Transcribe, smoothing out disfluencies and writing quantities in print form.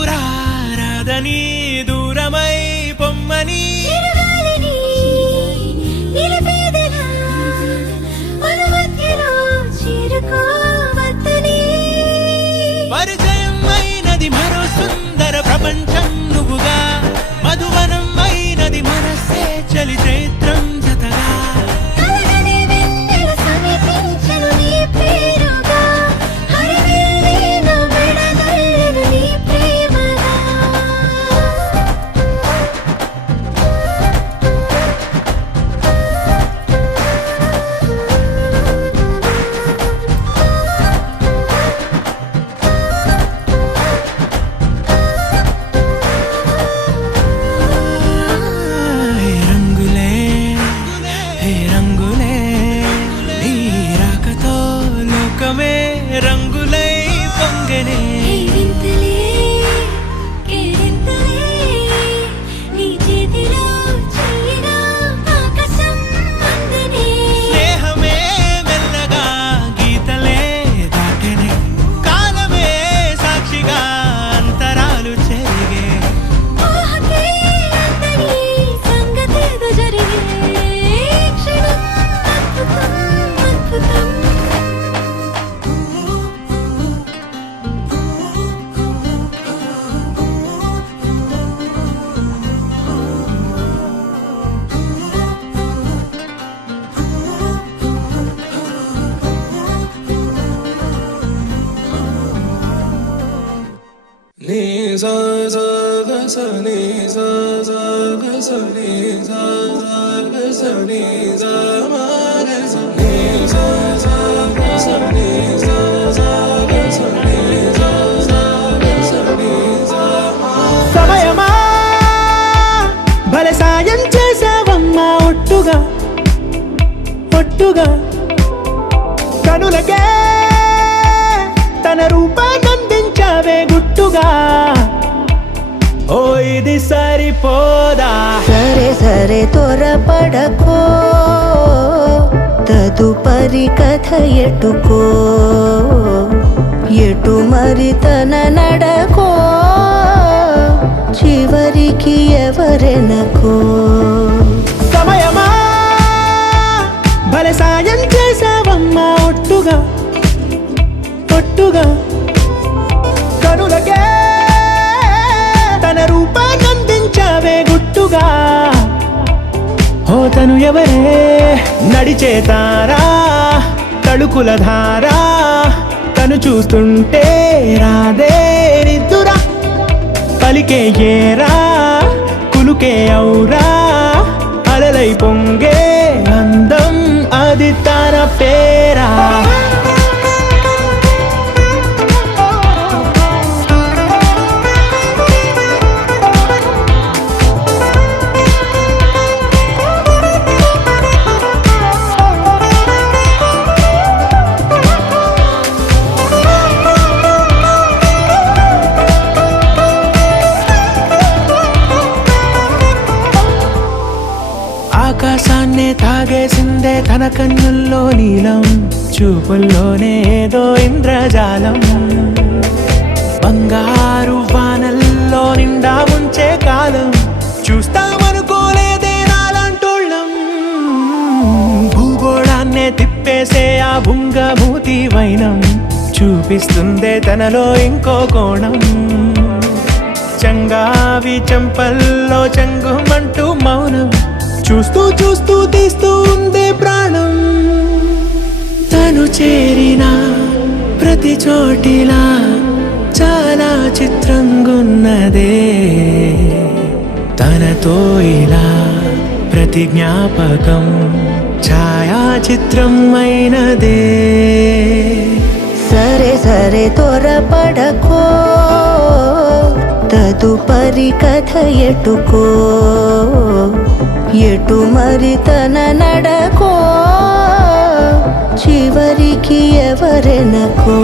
నువ్వు రాదని దూరమై పొమ్మని పరిచయం అయినది మరో సుందర ప్రపంచం నువ్వుగా మధువనం అయినది మనసే చలి చైత్రం జతగా రంగులై పొంగనే స్నేహమే మెల్లగా గీతలే దాటనే కాలమే సాక్షిగా అంతరాలు చెరిగే ni sa sa ga sa ni sa sa ga sa ni sa sa ga sa ni sa ma ga sa ni sa sa ga sa ni sa sa ga sa ni sa sa ga sa ni sa సమయమా భలే సాయం చేసావమ్మా ఒట్టుగా ఒట్టుగా కనులకే తన రూపాన్నందించావే గుట్టుగా ఓ ఇది సరిపోదా సరే సరే త్వరపడకో తదుపరి కథ ఎటుకో ఎటు మరి తన నడకో చివరికి ఎవరెనకో సమయమా భలే సాయం చేసావమ్మా ఒట్టుగా ఒట్టుగా కనులకే తన రూపాన్నందించావే గుట్టుగా ఓ తను ఎవరే నడిచే తారా తళుకుల ధారా తను చూస్తుంటే రాదే నిద్దురా పలికే ఏరా కులుకే ఔరా అలలై పొంగే అందం అది తన పేరా ఆకాశాన్నే తాగేసిందే తన కన్నుల్లో నీలం చూపుల్లోనే ఏదో ఇంద్రజాలం బంగారు వానల్లో నిండా ఉంచే కాలం చూస్తామనుకోలేదే నాలాంటోళ్ళం భూగోళాన్నే తిప్పేసే ఆ భుంగమూతి వైనం చూపిస్తుందే తనలో ఇంకో కోణం చంగావి చెంపల్లో చెంగుమంటూ మౌనం చూస్తూ చూస్తూ తీస్తూ ఉందే ప్రాణం తను చేరిన ప్రతి చోటిలా చాలా చిత్రంగున్నదే తనతో ఇలా ప్రతి జ్ఞాపకం ఛాయాచిత్రం అయినదే సరే సరే త్వరపడకో తదుపరి కథ ఎటుకో ఎటు మరి తన నడకో చివరికి ఎవరెనకో